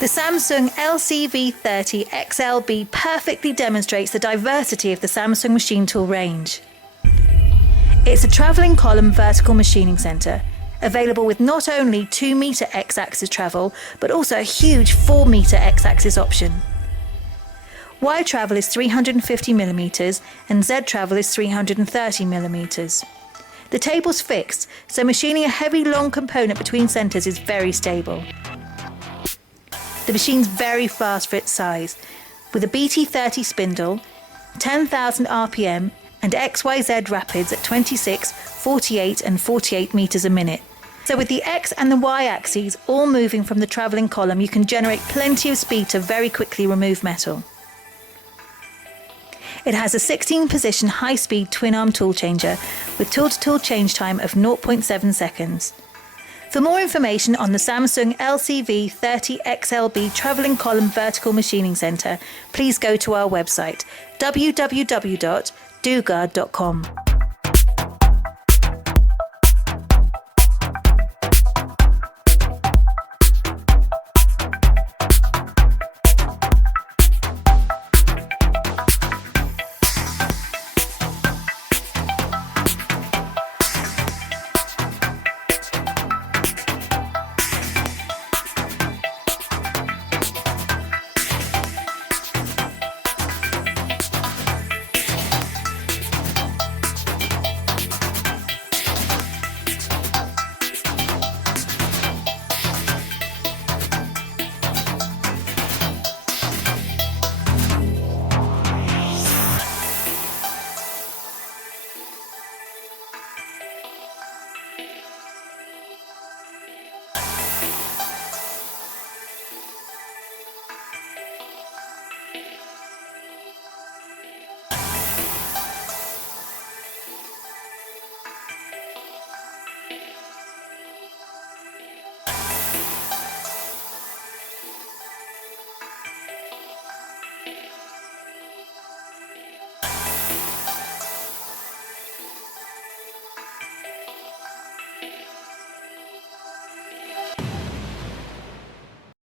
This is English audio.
The Samsung LCV30XLB perfectly demonstrates the diversity of the Samsung machine tool range. It's a travelling column vertical machining centre, available with not only 2 metre X-axis travel, but also a huge 4 metre X-axis option. Y travel is 350mm and Z travel is 330mm. The table's fixed, so machining a heavy long component between centres is very stable. The machine's very fast for its size, with a BT30 spindle, 10,000 RPM and XYZ rapids at 26, 48 and 48 metres a minute. So with the X and the Y axes all moving from the travelling column, you can generate plenty of speed to very quickly remove metal. It has a 16-position high-speed twin-arm tool changer with tool-to-tool change time of 0.7 seconds. For more information on the Samsung LCV30XLB Travelling Column Vertical Machining Centre, please go to our website www.doogard.com.